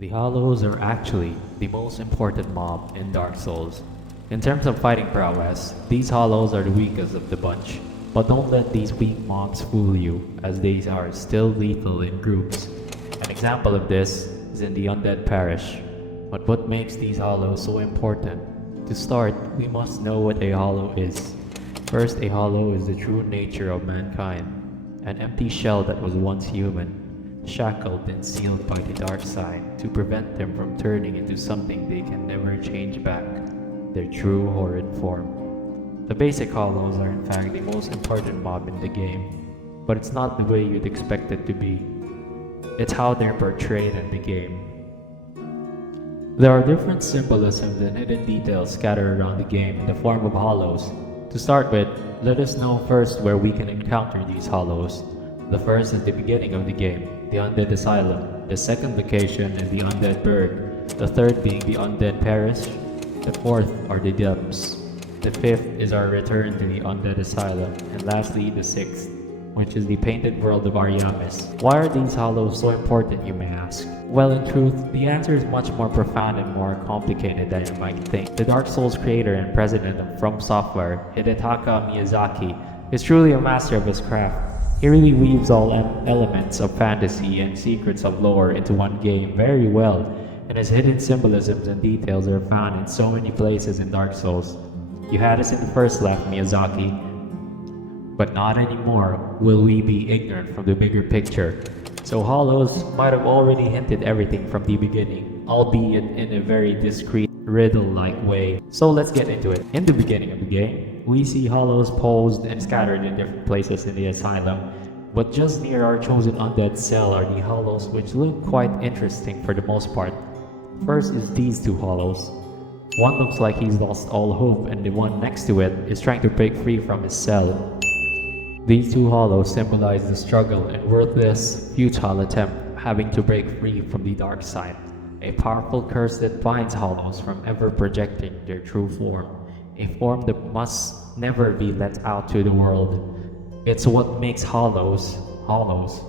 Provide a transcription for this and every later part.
The Hollows are actually the most important mob in Dark Souls. In terms of fighting prowess, these Hollows are the weakest of the bunch, but don't let these weak mobs fool you, as they are still lethal in groups. An example of this is in the Undead Parish. But what makes these Hollows so important? To start, we must know what a Hollow is. First, a Hollow is the true nature of mankind, an empty shell that was once human, shackled and sealed by the dark side to prevent them from turning into something they can never change back, their true horrid form. The basic Hollows are in fact the most important mob in the game, but it's not the way you'd expect it to be. It's how they're portrayed in the game. There are different symbolisms and hidden details scattered around the game in the form of Hollows. To start with, let us know first where we can encounter these Hollows. The first is the beginning of the game, the Undead Asylum. The second location is the Undead Burg. The third being the Undead Parish. The fourth are the Depths. The fifth is our return to the Undead Asylum. And lastly, the sixth, which is the Painted World of Ariamis. Why are these Hollows so important, you may ask? Well, in truth, the answer is much more profound and more complicated than you might think. The Dark Souls creator and president of From Software, Hidetaka Miyazaki, is truly a master of his craft. He really weaves all elements of fantasy and secrets of lore into one game very well, and his hidden symbolisms and details are found in so many places in Dark Souls. You had us in the first left, Miyazaki, but not anymore will we be ignorant from the bigger picture. So Hollows might have already hinted everything from the beginning, albeit in a very discreet, riddle-like way. So let's get into it. In the beginning of the game, we see Hollows posed and scattered in different places in the asylum, but just near our chosen undead cell are the Hollows, which look quite interesting for the most part. First is these two Hollows. One looks like he's lost all hope, and the one next to it is trying to break free from his cell. These two Hollows symbolize the struggle and worthless, futile attempt having to break free from the dark side, a powerful curse that binds Hollows from ever projecting their true form, a form that must never be let out to the world. It's what makes Hollows, Hollows.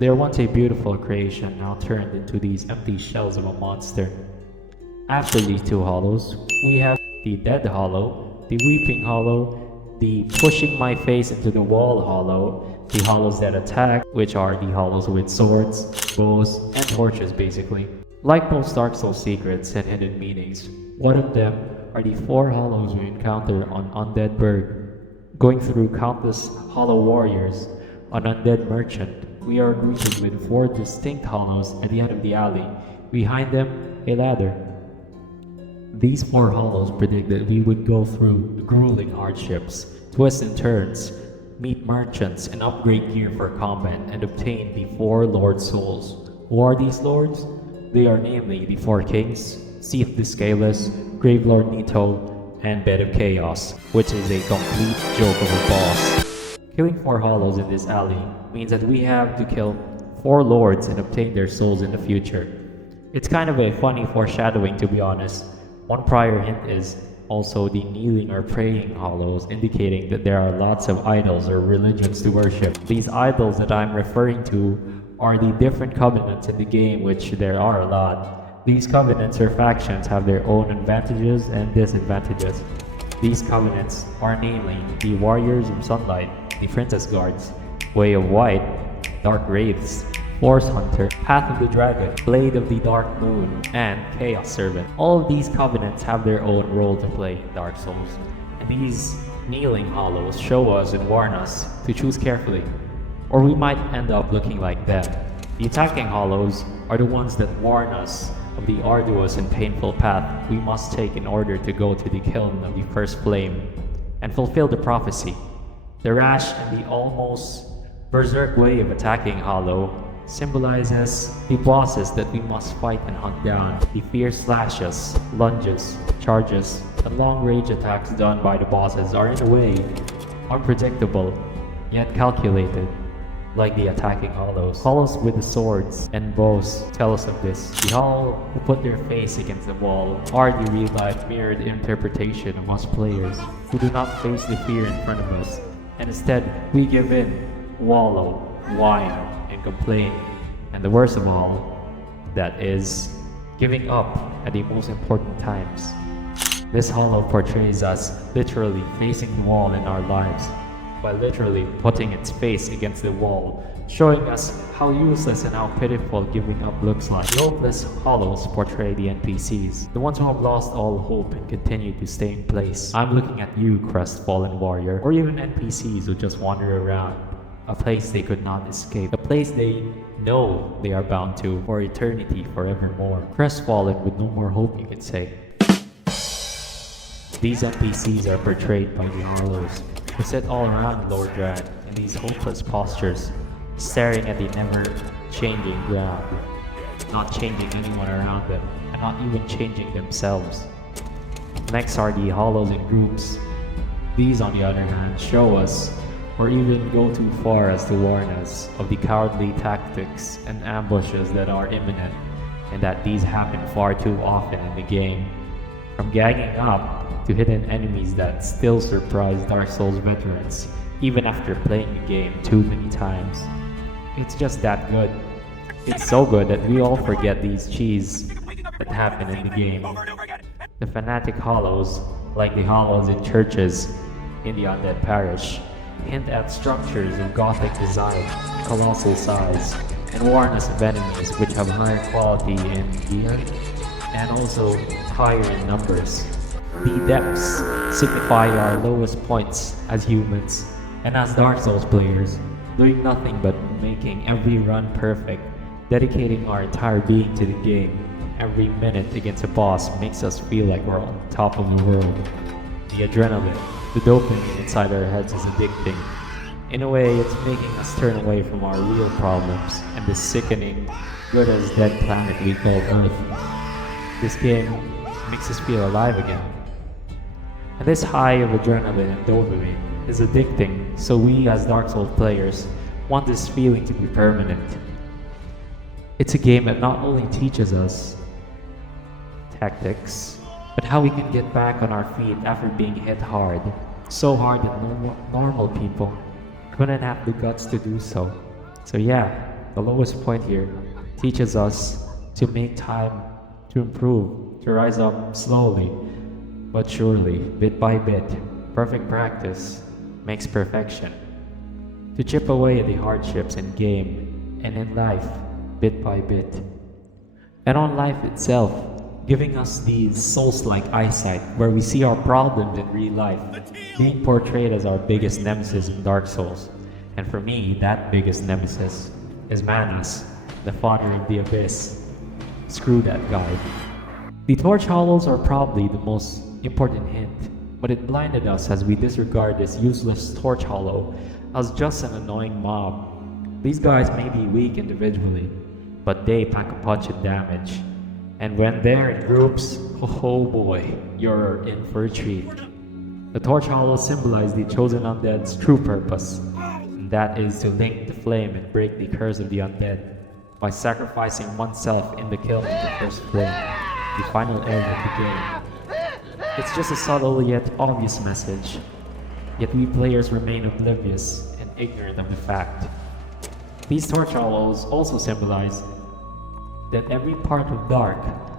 They are once a beautiful creation, now turned into these empty shells of a monster. After these two Hollows, we have the Dead Hollow, the Weeping Hollow, the Pushing My Face into the Wall Hollow, the Hollows that attack, which are the Hollows with swords, bows, and torches basically. Like most Dark Souls secrets and hidden meanings, one of them are the four Hollows we encounter on Undead Burg. Going through countless Hollow warriors on Undead Merchant, we are greeted with four distinct Hollows at the end of the alley. Behind them, a ladder. These four Hollows predict that we would go through grueling hardships, twists and turns, meet merchants, and upgrade gear for combat, and obtain the four Lord Souls. Who are these lords? They are namely the Four Kings, Seath the Scaleless, Gravelord Nito, and Bed of Chaos, which is a complete joke of a boss. Killing four Hollows in this alley means that we have to kill four lords and obtain their souls in the future. It's kind of a funny foreshadowing, to be honest. One prior hint is also the kneeling or praying Hollows, indicating that there are lots of idols or religions to worship. These idols that I'm referring to are the different covenants in the game, which there are a lot. These covenants or factions have their own advantages and disadvantages. These covenants are namely the Warriors of Sunlight, the Princess Guards, Way of White, Dark Wraiths, Force Hunter, Path of the Dragon, Blade of the Dark Moon, and Chaos Servant. All of these covenants have their own role to play in Dark Souls, and these kneeling Hollows show us and warn us to choose carefully, or we might end up looking like them. The attacking Hollows are the ones that warn us of the arduous and painful path we must take in order to go to the kiln of the first flame and fulfill the prophecy. The rash and the almost berserk way of attacking Hollow symbolizes the bosses that we must fight and hunt down. The fierce slashes, lunges, charges, and long-range attacks done by the bosses are in a way unpredictable, yet calculated, like the attacking Hollows. Hollows with the swords and bows tell us of this. The Hollow who put their face against the wall are the real-life mirrored interpretation of us players who do not face the fear in front of us, and instead we give in, wallow, whine, and complain, and the worst of all, that is, giving up at the most important times. This hollow portrays us literally facing the wall in our lives, by literally putting its face against the wall, showing us how useless and how pitiful giving up looks like. The hopeless hollows portray the NPCs, the ones who have lost all hope and continue to stay in place. I'm looking at you, crestfallen warrior, or even NPCs who just wander around, a place they could not escape, a place they know they are bound to for eternity forevermore. Crestfallen with no more hope, you could say. These NPCs are portrayed by the hollows, who sit all around Lord Dran in these hopeless postures, staring at the never-changing ground, not changing anyone around them, and not even changing themselves. Next are the hollows in groups. These, on the other hand, show us, or even go too far as to warn us, of the cowardly tactics and ambushes that are imminent, and that these happen far too often in the game. From gagging up to hidden enemies that still surprise Dark Souls veterans, even after playing the game too many times. It's just that good. It's so good that we all forget these cheese that happen in the game. The fanatic hollows, like the hollows in churches in the Undead Parish, hint at structures of gothic design, colossal size, and warn us of enemies which have higher quality in gear and also higher in numbers. The depths signify our lowest points as humans and as Dark Souls players, doing nothing but making every run perfect, dedicating our entire being to the game. Every minute against a boss makes us feel like we're on top of the world. The adrenaline, the dopamine inside our heads is addicting. In a way, it's making us turn away from our real problems and the sickening, good as dead planet we call Earth. This game makes us feel alive again. And this high of adrenaline and dopamine is addicting, so we as Dark Souls players want this feeling to be permanent. It's a game that not only teaches us tactics, but how we can get back on our feet after being hit hard. So hard that normal people couldn't have the guts to do so. So yeah, the lowest point here teaches us to make time, to improve, to rise up slowly, but surely, bit by bit. Perfect practice makes perfection. To chip away at the hardships in game and in life, bit by bit. And on life itself, giving us these souls-like eyesight where we see our problems in real life being portrayed as our biggest nemesis in Dark Souls. And for me, that biggest nemesis is Manas, the father of the Abyss. Screw that guy. The Torch Hollows are probably the most important hint, but it blinded us as we disregard this useless Torch Hollow as just an annoying mob. These guys may be weak individually, but they pack a punch in damage. And when they're in groups, oh boy, you're in for a treat. The Torch Hollows symbolize the chosen undead's true purpose, and that is to link the flame and break the curse of the undead by sacrificing oneself in the kiln of the first flame, the final end of the game. It's just a subtle yet obvious message, yet we players remain oblivious and ignorant of the fact. These Torch Hollows also symbolize that every part of dark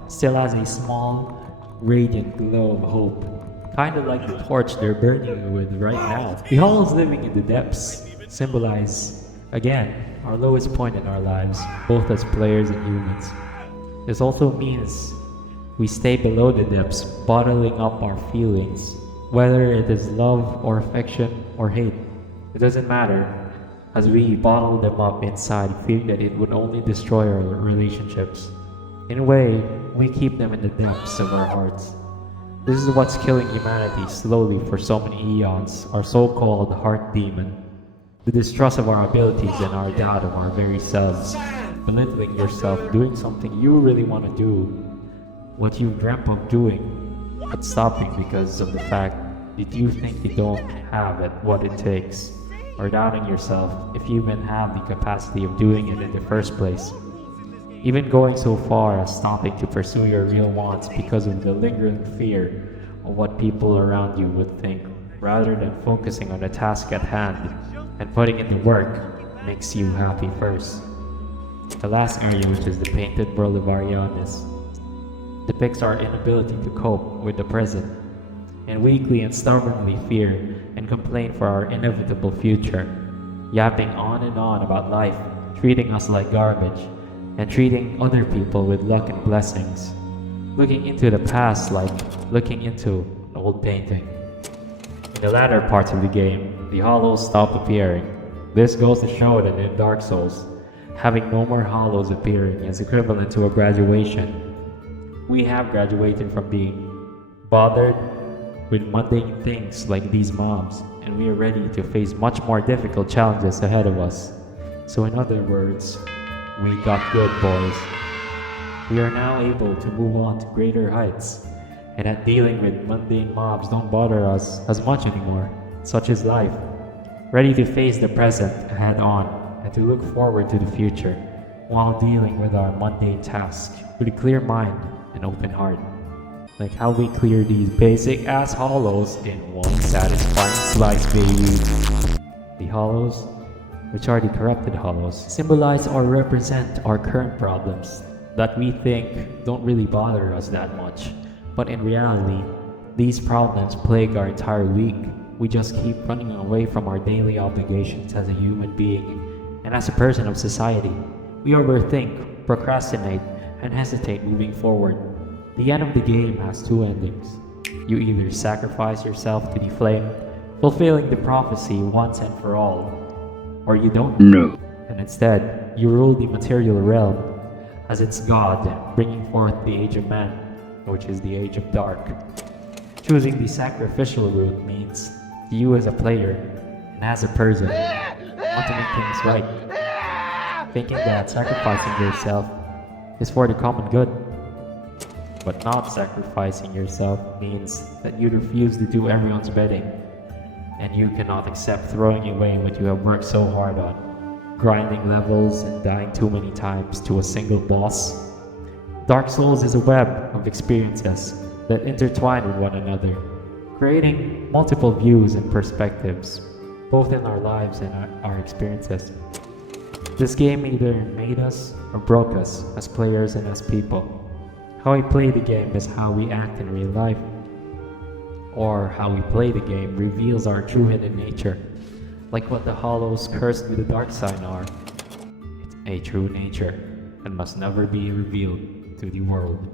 still has a small, radiant glow of hope, kind of like the torch they're burning with right now. The hollows living in the depths symbolize, again, our lowest point in our lives, both as players and humans. This also means we stay below the depths, bottling up our feelings, whether it is love or affection or hate. It doesn't matter, as we bottle them up inside, fearing that it would only destroy our relationships. In a way, we keep them in the depths of our hearts. This is what's killing humanity slowly for so many eons, our so-called heart demon. The distrust of our abilities and our doubt of our very selves, belittling yourself, doing something you really want to do, what you dreamt of doing, but stopping because of the fact that you think you don't have it, what it takes, or doubting yourself if you even have the capacity of doing it in the first place. Even going so far as stopping to pursue your real wants because of the lingering fear of what people around you would think, rather than focusing on the task at hand and putting in the work makes you happy first. The last area, which is the painted world of Arianis, depicts our inability to cope with the present, and weakly and stubbornly fear and complain for our inevitable future, yapping on and on about life, treating us like garbage, and treating other people with luck and blessings, looking into the past like looking into an old painting. In the latter parts of the game, the hollows stop appearing. This goes to show that in Dark Souls, having no more hollows appearing is equivalent to a graduation. We have graduated from being bothered with mundane things like these mobs, and we are ready to face much more difficult challenges ahead of us. So in other words, we got good, boys. We are now able to move on to greater heights, and that dealing with mundane mobs don't bother us as much anymore. Such is life. Ready to face the present head on, and to look forward to the future, while dealing with our mundane tasks with a clear mind and open heart. Like how we clear these basic ass hollows in one satisfying slice, baby. The hollows, which are the corrupted hollows, symbolize or represent our current problems that we think don't really bother us that much. But in reality, these problems plague our entire week. We just keep running away from our daily obligations as a human being and as a person of society. We overthink, procrastinate, and hesitate moving forward. The end of the game has two endings. You either sacrifice yourself to the flame, fulfilling the prophecy once and for all, or you don't. No. And instead, you rule the material realm as its god, bringing forth the age of man, which is the age of dark. Choosing the sacrificial route means you as a player and as a person want to make things right, thinking that sacrificing yourself is for the common good. But not sacrificing yourself means that you refuse to do everyone's bidding, and you cannot accept throwing away what you have worked so hard on, grinding levels and dying too many times to a single boss. Dark Souls is a web of experiences that intertwine with one another, creating multiple views and perspectives, both in our lives and our experiences. This game either made us or broke us as players and as people. How we play the game is how we act in real life, or how we play the game reveals our true hidden nature, like what the hollows cursed with the dark sign are. It's a true nature and must never be revealed to the world.